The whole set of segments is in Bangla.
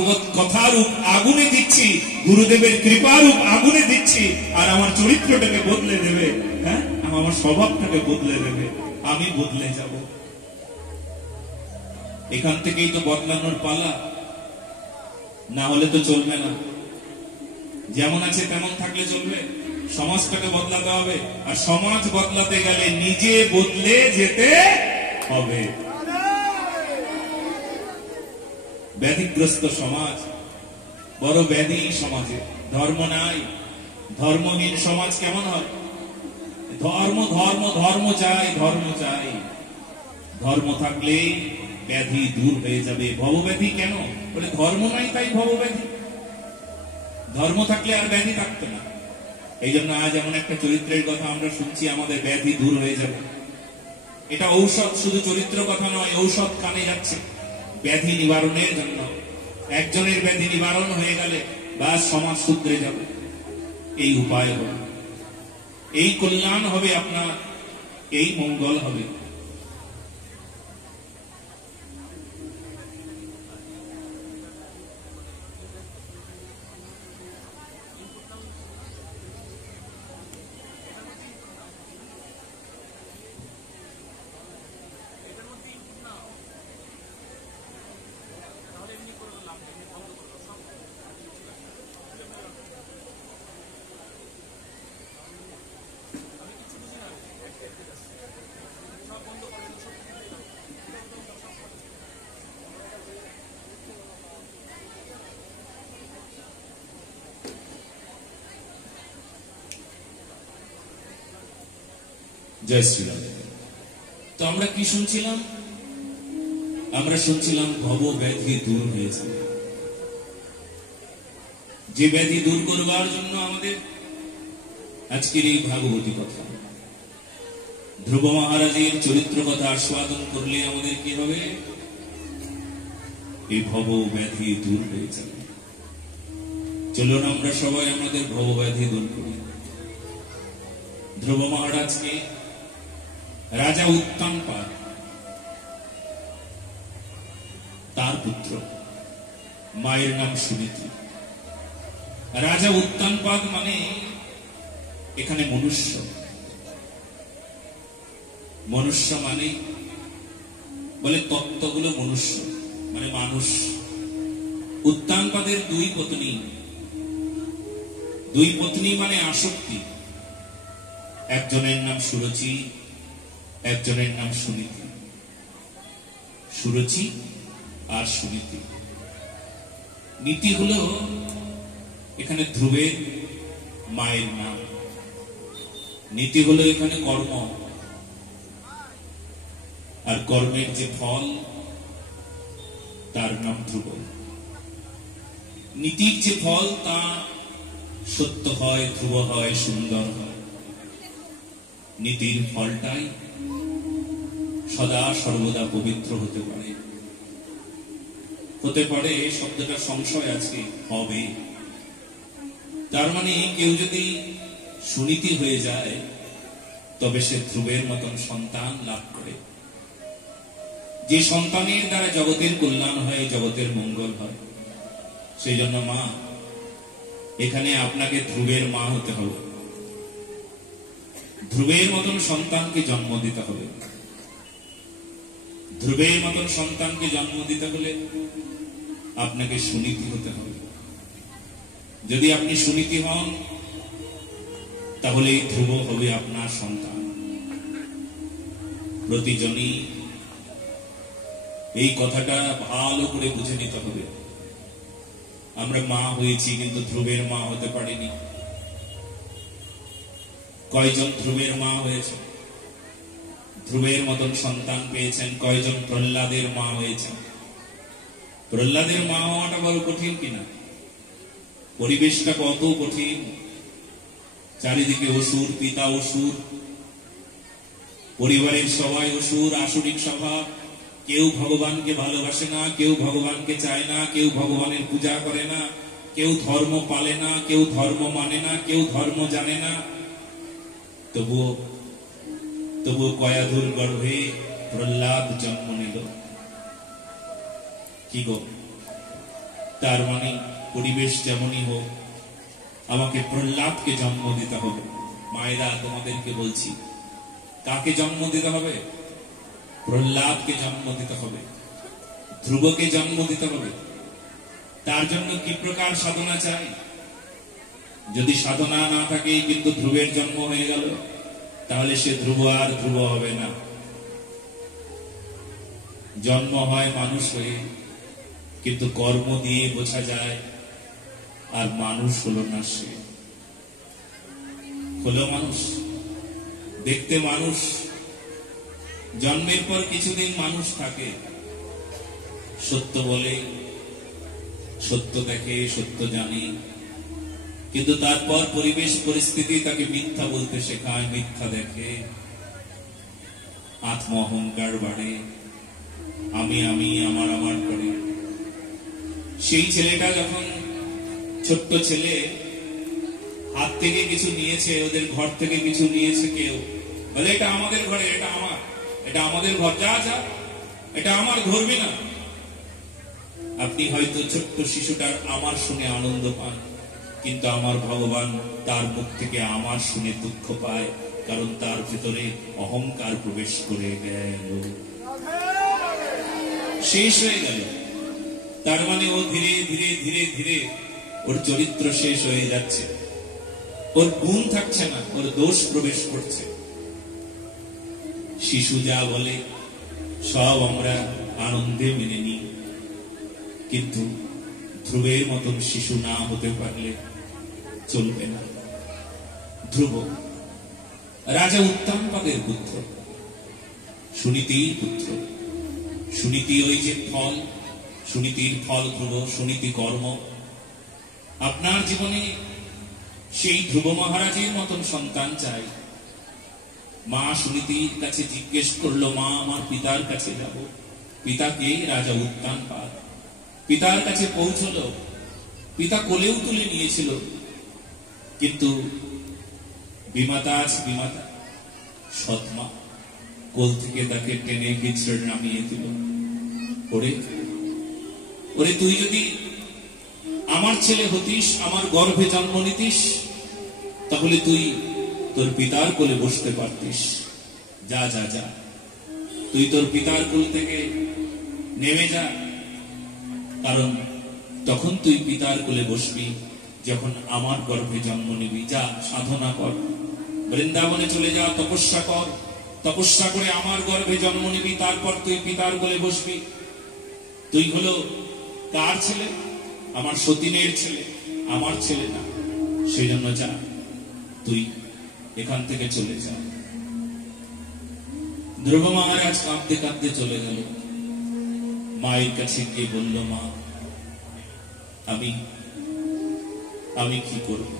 ভাগবত কথারূপ আগুনে দিচ্ছি, গুরুদেবের কৃপারূপ আগুনে দিচ্ছি, আর আমার চরিত্রটাকে বদলে দেবে, হ্যাঁ, আমার স্বভাবটাকে বদলে দেবে, আমি বদলে যাব। এখান থেকেই তো বদলানোর পালা, না হলে তো চলবে না। যেমন আছে তেমন থাকলে চলবে? সমাজটাকে বদলাতে হবে, আর সমাজ বদলাতে গেলে নিজে বদলে যেতে হবে। ব্যাধিগ্রস্ত সমাজ, বড় ব্যাধি সমাজে। ধর্ম নাই, ধর্মহীন সমাজ কেমন হয়? ধর্ম ধর্ম ধর্ম চাই, ধর্ম চাই। ধর্ম থাকলে ব্যাধি দূর হয়ে যাবে। ভবব্যাধি কেন? বলে ধর্ম নাই তাই ভবব্যাধি। ধর্ম থাকলে আর ব্যাধি থাকতো না। এই জন্য আজ এমন একটা চরিত্রের কথা আমরা শুনছি, আমাদের ব্যাধি দূর হয়ে যাবে। এটা ঔষধ, শুধু চরিত্র কথা নয়, ঔষধ কানে যাচ্ছে ব্যাধি নিবারণের জন্য। একজনের ব্যাধি নিবারণ হয়ে গেলে বা সমাজ শুধরে যাবে। এই উপায় হবে, এই কল্যাণ হবে আপনার, এই মঙ্গল হবে। জয় শ্রীরাম। তো আমরা কি শুনছিলাম? আমরা শুনছিলাম ভব ব্যাধি দূর হয়েছে। যে ব্যাধি দূর করবার জন্য আমাদের আজকের এই ভাগবতী কথা, ধ্রুব মহারাজের চরিত্র কথা আস্বাদন করলে আমাদের কি হবে? এই ভব ব্যাধি দূর হয়ে যাবে। চলুন আমরা সবাই আমাদের ভব ব্যাধি দূর করি। ধ্রুব মহারাজকে রাজা উত্তানপাদ, তার পুত্র, মায়ের নাম সুনীতি। রাজা উত্তানপাদ মানে এখানে মনুষ্য। মনুষ্য মানে বলে তত্ত্বগুলো মনুষ্য মানে মানুষ। উত্তানপাদের দুই পত্নী, দুই পত্নী মানে আসক্তি। একজনের নাম সুরুচি, একজনের নাম সুনীতি। সুরুচি আর সুনীতি। নীতি হলো এখানে ধ্রুবের মায়ের নাম। নীতি হলো এখানে কর্ম, আর কর্মের যে ফল তার নাম ধ্রুব। নীতির যে ফল তা সত্য হয়, ধ্রুব হয়, সুন্দর হয়। নীতির ফলটাই সদা সর্বদা পবিত্র হতে পারে। হতে পারে শব্দটা সংশয় আছে, হবে। তার মানে কেউ যদি সুনীতি হয়ে যায় তবে সে ধ্রুবের মতন সন্তান লাভ করে। যে সন্তানের দ্বারা জগতের কল্যাণ হয়, জগতের মঙ্গল হয়। সেই জন্য মা, এখানে আপনাকে ধ্রুবের মা হতে হবে। ধ্রুবের মতন সন্তানকে জন্ম দিতে হবে। ধ্রুবের মতন সন্তানকে জন্ম দিতে হলে আপনাকে সুনীতি হতে হবে। যদি আপনি সুনীতি হন তাহলে এই ধ্রুব হবে আপনার সন্তান। প্রতিজনই এই কথাটা ভালো করে বুঝে নিতে হবে। আমরা মা হয়েছি কিন্তু ধ্রুবের মা হতে পারিনি। কয়জন ধ্রুবের মা হয়েছে? ধ্রুবের মতন সন্তান পেয়েছেন কয়জন? প্রহ্লাদের মা হয়েছেন। প্রহ্লাদের মা হওয়াটা বড় কঠিন কিনা? পরিবেশটা কত কঠিন। চারিদিকে অসুর, পিতা অসুর, পরিবারের সবাই অসুর, আসরিক স্বভাব। কেউ ভগবানকে ভালোবাসে না, কেউ ভগবানকে চায় না, কেউ ভগবানের পূজা করে না, কেউ ধর্ম পালে না, কেউ ধর্ম মানে না, কেউ ধর্ম জানে না। তবুও কয়াধুর গর্ভে প্রহ্লাদ জন্ম নিল। কি গো, তার মানে পরিবেশ যেমনই হোক, আমাকে প্রহ্লাদকে জন্ম দিতে হবে। মায়েরা তোমাদেরকে বলছি, কাকে জন্ম দিতে হবে? প্রহ্লাদকে জন্ম দিতে হবে, ধ্রুবকে জন্ম দিতে হবে। তার জন্য কি প্রকার সাধনা চাই? যদি সাধনা না থাকে কিন্তু ধ্রুবের জন্ম হয়ে গেল, তাহলে সে ধ্রুব আর ধ্রুব হবে না। জন্ম হয় মানুষ হয়ে, কিন্তু কর্ম দিয়ে বোঝা যায় আর মানুষ হলো না। সে হলো মানুষ, দেখতে মানুষ, জন্মের পর কিছুদিন মানুষ থাকে, সত্য বলে, সত্য দেখে, সত্য জানে, কিন্তু তারপর পরিবেশ পরিস্থিতি তাকে মিথ্যা বলতে শেখায়, মিথ্যা দেখে, আত্ম অহংকার বাড়ে, আমি আমি আমার আমার করে। সেই ছেলেটা যখন ছোট্ট ছেলে, হাত থেকে কিছু নিয়েছে, ওদের ঘর থেকে কিছু নিয়েছে কেউ, বলে এটা আমাদের ঘরে, এটা আমার, এটা আমাদের ঘর, যা যা, এটা আমার, ধরবি না। আপনি হয়তো ছোট্ট শিশুটার আমার শুনে আনন্দ পান, কিন্তু আমার ভগবান তার মুখ থেকে আমার শুনে দুঃখ পায়, কারণ তার ভিতরে অহংকার প্রবেশ করে গেল, শেষ হয়ে গেল। তার মানে ও ধীরে ধীরে ধীরে ধীরে ওর চরিত্র শেষ হয়ে যাচ্ছে, ওর গুণ থাকছে না, ওর দোষ প্রবেশ করছে। শিশু যা বলে সব আমরা আনন্দে মেনে নিই, কিন্তু ধ্রুবের মতন শিশু না হতে পারলে চলবে না। ধ্রুব রাজা উত্তানপাদের পুত্র, সুনীতির পুত্র। সুনীতি ওই যে ফল, সুনীতির ফল ধ্রুব, সুনীতি কর্ম। আপনার জীবনে সেই ধ্রুব মহারাজের মতন সন্তান চাই। মা সুনীতির কাছে জিজ্ঞেস করলো, মা আমার পিতার কাছে যাব। পিতাকে রাজা উত্তানপাদ, পিতার কাছে পৌঁছলো। পিতা কোলেও তুলে নিয়েছিল, কিন্তু বিমাতা আছে, বিমাতা সৎমা কোল থেকে তাকে টেনে বিছড়ে নামিয়ে দিল। ওরে ওরে, তুই যদি আমার ছেলে হতিস, আমার গর্ভে জন্ম নিতিস, তাহলে তুই তোর পিতার কোলে বসতে পারতিস। যা যা যা, তুই তোর পিতার কোল থেকে নেমে যা, কারণ তখন তুই পিতার কোলে বসবি যখন আমার গর্ভে জন্ম নিবি। যা, সাধনা কর, বৃন্দাবনে চলে যা, তপস্যা কর, তপস্যা করে আমার গর্ভে জন্ম নিবি, তারপর তুই পিতার কোলে বসবি। তুই হলো কার ছেলে? আমার সতীনের ছেলে, আমার ছেলে না। সেই জন্য যা, তুই এখান থেকে চলে যা। ধ্রুব মহারাজ কাঁদতে কাঁদতে চলে গেল। মায়ের কাছে গিয়ে বলল, মা আমি আমি কি করব,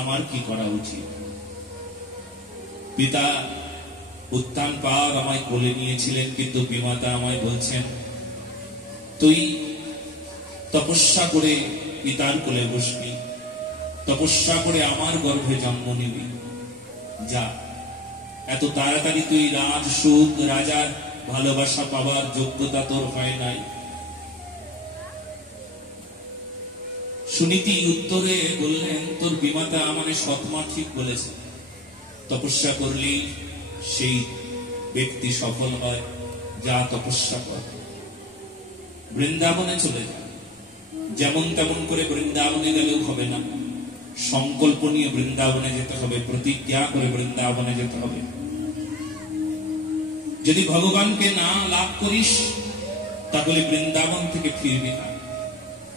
আমার কি করা উচিত? পিতা উত্তানপাদ আমায় কোলে নিয়েছিলেন, কিন্তু বিমাতা আমায় বলছেন তুই তপস্যা করে পিতার কোলে বসবি, তপস্যা করে আমার গর্ভে জন্ম নিবি। যা, এত তাড়াতাড়ি তুই রাজ সুখ, রাজার ভালোবাসা পাবার যোগ্যতা তোর হয় নাই। সুনীতি উত্তরে বললেন, তোর বিমাতা মানে সৎমা ঠিক বলেছে, তপস্যা করলেই সেই ব্যক্তি সফল হয়। যা, তপস্যা কর, বৃন্দাবনে চলে যা। যেমন তেমন করে বৃন্দাবনে গেলেও হবে না, সংকল্প নিয়ে বৃন্দাবনে যেতে হবে, প্রতিজ্ঞা করে বৃন্দাবনে যেতে হবে। যদি ভগবানকে না লাভ করিস তাহলে বৃন্দাবন থেকে ফিরবি না,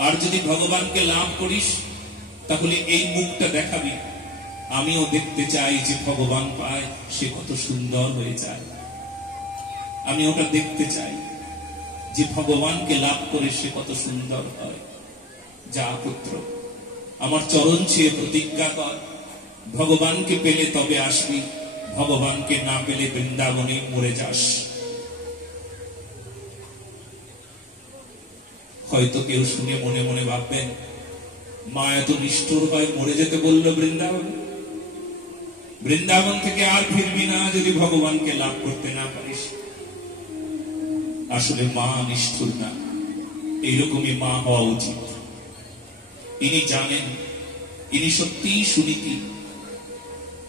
আর যদি ভগবানকে লাভ করিস তাহলে এই মুখটা দেখাবি, আমিও দেখতে চাই যে ভগবান পায় সে কত সুন্দর হয়ে যায়। আমি ওটা দেখতে চাই যে ভগবানকে লাভ করে সে কত সুন্দর হয়। যা পুত্র, আমার চরণ ছুঁয়ে প্রতিজ্ঞা কর, ভগবানকে পেলে তবে আসবি, ভগবানকে না পেলে বৃন্দাবনে মরে যাস। হয়তো কেউ শুনে মনে মনে ভাববেন, মা এত নিষ্ঠুর হয়, মরে যেতে বলল বৃন্দাবনে, বৃন্দাবন থেকে আর ফিরবি না যদি ভগবানকে লাভ করতে না পারিস। আসলে মা নিষ্ঠুর না, এইরকমই মা হওয়া উচিত। ইনি জানেন, ইনি সত্যিই সুনীতি।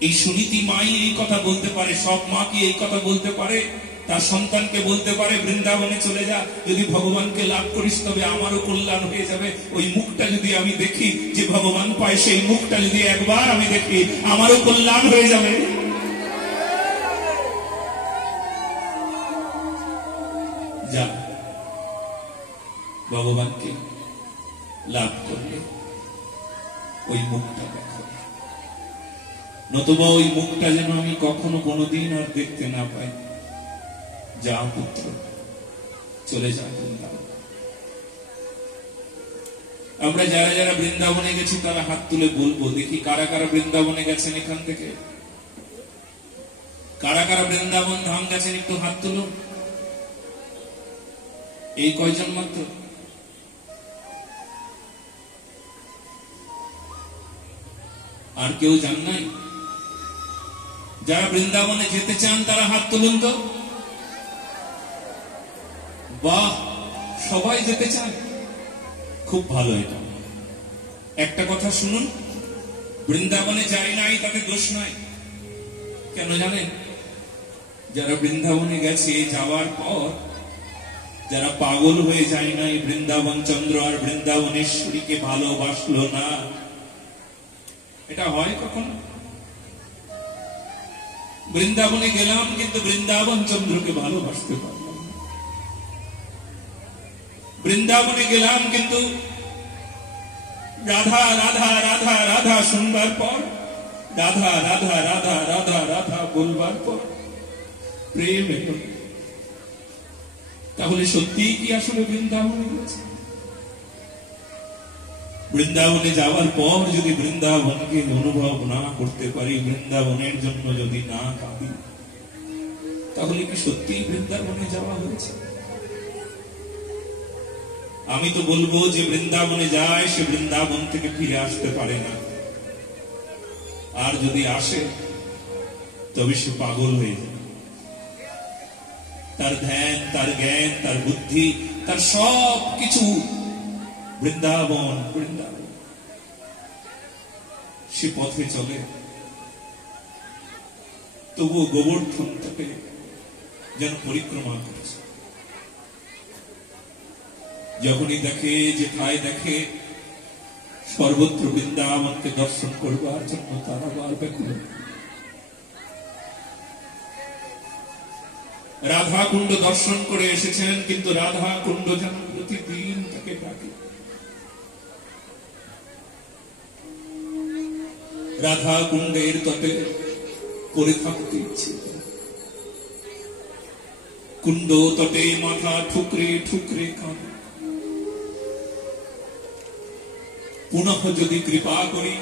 এই সুনীতি মাই এই কথা বলতে পারে, সব মা কি এই কথা বলতে পারে? তার সন্তানকে বলতে পারে বৃন্দাবনে চলে যা, যদি ভগবানকে লাভ করিস তবে আমারও কল্যাণ হয়ে যাবে। ওই মুখটা যদি আমি দেখি যে ভগবান পায়, সেই মুখটা যদি একবার আমি দেখি, আমারও কল্যাণ হয়ে যাবে। যা, ভগবানকে লাভ করলে ওই মুখটা দেখো, নতুবা ওই মুখটা যেন আমি কখনো কোনোদিন আর দেখতে না পাই। যা পুত্র, চলে যা বৃন্দাবন। আমরা যারা যারা বৃন্দাবনে গেছি তারা হাত তুলে বলবো, দেখি কারা কারা বৃন্দাবনে গেছেন এখান থেকে, কারা কারা বৃন্দাবন ধাম গেছেন, একটু হাত তুলুন। এই কয়জন মাত্র? আর কেউ জান নাই? যারা বৃন্দাবনে যেতে চান তারা হাত তুলুন তো। বাহ, সবাই যেতে চান, খুব ভালো। এটা একটা কথা শুনুন, বৃন্দাবনে যাই নাই তাতে দোষ নাই। কেন জানেন? যারা বৃন্দাবনে গেছে, যাওয়ার পর যারা পাগল হয়ে যায় নাই, বৃন্দাবন চন্দ্র আর বৃন্দাবনেশ্বরীকে ভালোবাসলো না, এটা হয় কখনো? বৃন্দাবনে গেলাম কিন্তু বৃন্দাবন চন্দ্রকে ভালোবাসতে পারলাম না। বৃন্দাবনে গেলাম কিন্তু রাধা রাধা রাধা রাধা শুনবার পর, রাধা রাধা রাধা রাধা রাধা বলবার পর প্রেম এলো। তাহলে সত্যিই কি আসলে বৃন্দাবনে গেছে? বৃন্দাবনে যাওয়ার পর যদি বৃন্দাবনকে অনুভব না করতে পারি, বৃন্দাবনের জন্য যদি না কাঁদি, তাহলে কি সত্যিই বৃন্দাবনে যাওয়া হয়েছে? আমি তো বলবো যে বৃন্দাবনে যায় সে বৃন্দাবন থেকে ফিরে আসতে পারে না, আর যদি আসে তবে সে পাগল হয়ে যায়। তার ধ্যান, তার জ্ঞান, তার বুদ্ধি, তার সব কিছু বৃন্দাবন বৃন্দাবন। সে পথে চলে, তবুও গোবর্ধনটাকে যেন পরিক্রমা করেছে। যখনই দেখে, যেথায় দেখে সর্বত্র বৃন্দাবনকে দর্শন করবার জন্য তারা আবার ব্যাকুল। রাধা কুণ্ড দর্শন করে এসেছেন, কিন্তু রাধা কুণ্ড যেন প্রতিদিন তাকে ডাকে। রাধা কুণ্ডের তটে পড়ে থাকতে ইচ্ছে, কুণ্ড তটে মাথা ঠুকরে ঠুকরে কাঁদে। পুনঃ যদি কৃপা করি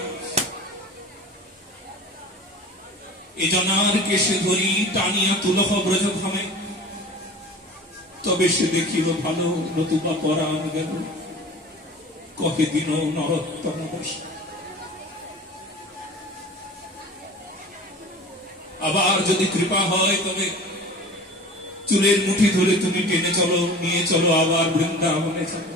এজনার কেশে ধরি, টানিয়া তুলহ ব্রজধামে, তবে সে দেখিব ভালো, নতুবা পরাণ গেল কহে দিন নরোত্তম দোষ। আবার যদি কৃপা হয় তবে চুলের মুঠি ধরে তুমি টেনে চলো, নিয়ে চলো আবার বৃন্দাবনে চলো।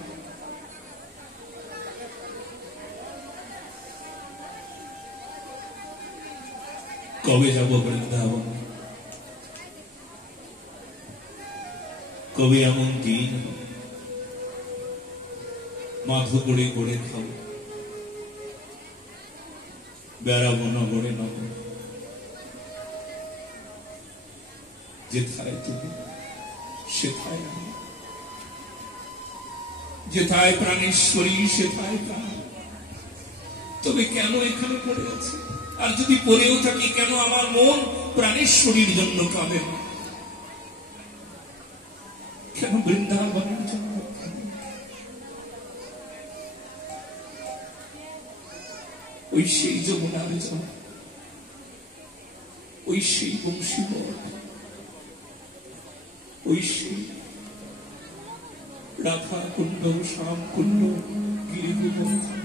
কবে যাব বৃন্দাবন? কবে এমন দিন মাধু গড়ে গড়ে খাও, বেড়াবো নগরে নগরে। যেথায় তুমি সেথায় আমি, যেথায় প্রাণেশ্বরী সেথায় প্রাণ। তবে কেন এখানে পড়ে আছে? আর যদি পড়েও থাকি, কেন আমার মন প্রাণেশ্বরীর জন্য কাঁদে না? কেন বৃন্দাবনের জন্য? ওই সেই যমুনার জল, ওই সেই বংশীবর, ওই সেই রাধা কুণ্ড, শ্যাম কুণ্ড, গিরিগোবর্ধন।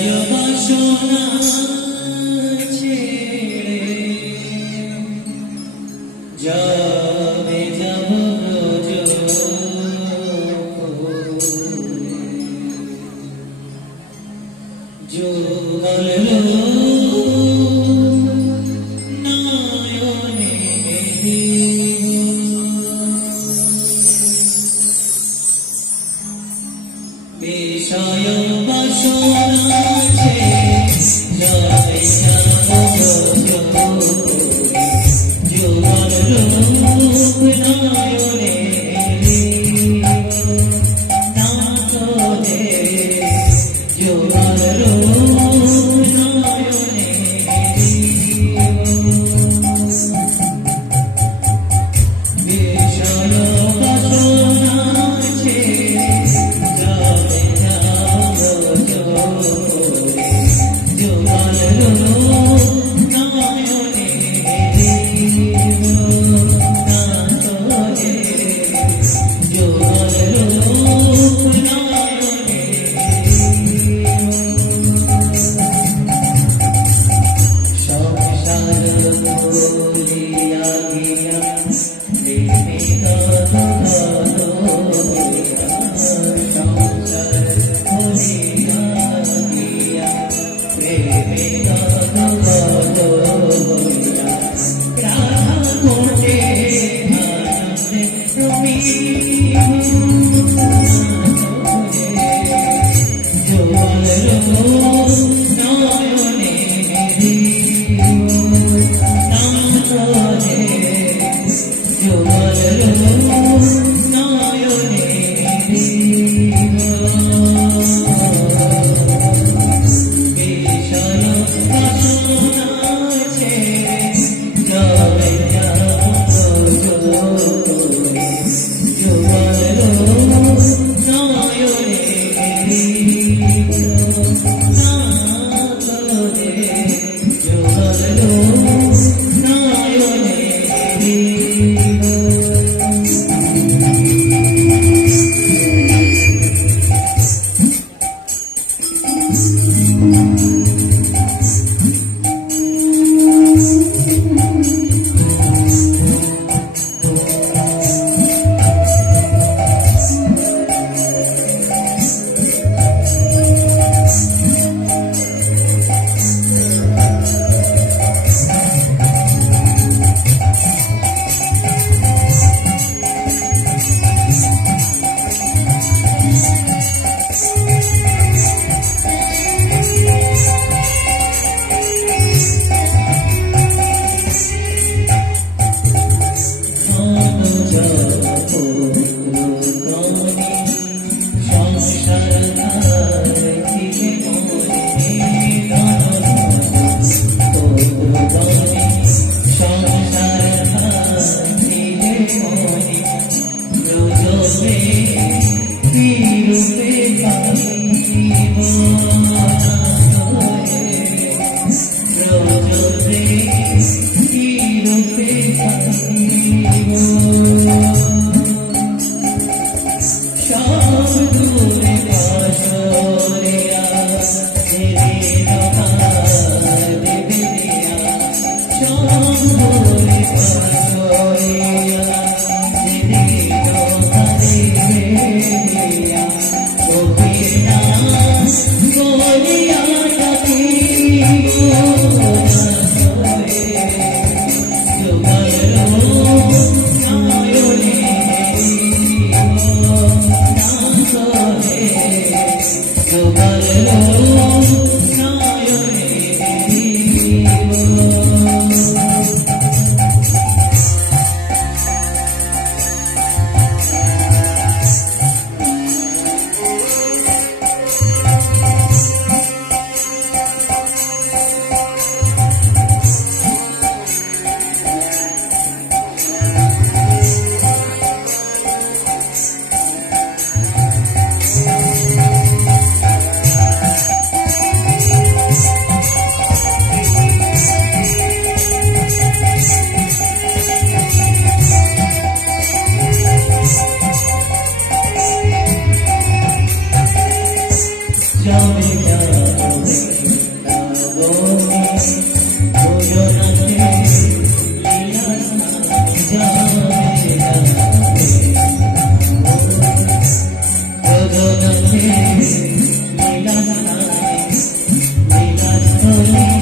বিষয় বাসনা ছেড়ে যাবে যাব ব্রজ যুগল নয়নে বিষয় বাসনা ছেড়ে যাবে যাব ব্রজ যুগল Baby, নয়নে